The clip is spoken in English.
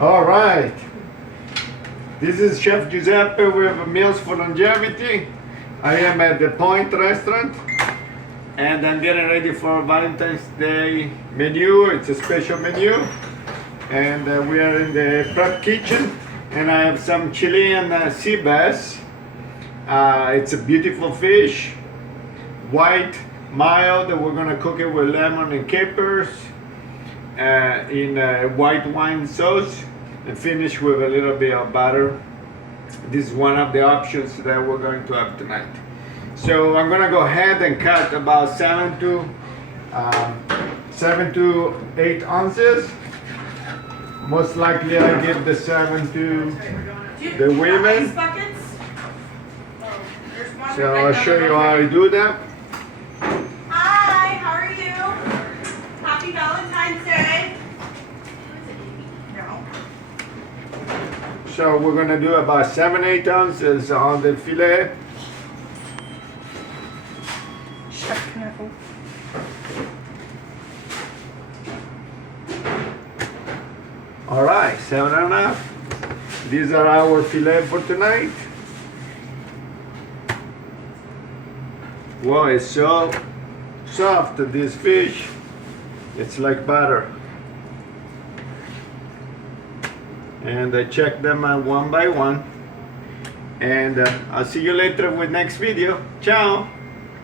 All right. This is Chef Giuseppe with Meals for Longevity. I am at the Point restaurant and I'm getting ready for Valentine's Day menu. It's a special menu. And we are in the prep kitchen and I have some Chilean Seabass. It's a beautiful fish, white, mild. We're gonna cook it with lemon and capers in a white wine sauce and finish with a little bit of butter. This is one of the options that we're going to have tonight. So I'm gonna go ahead and cut about 7 to 8 ounces. Most likely I give the 7 to the women. So I'll show you how I do that. Hi, how are you? Happy Valentine's Day. No. So we're gonna do about 7-8 ounces on the fillet. Chef, careful. All right, 7.5. These are our fillet for tonight. Wow, it's so soft, this fish. It's like butter. And I check them one by one. And I'll see you later with next video. Ciao.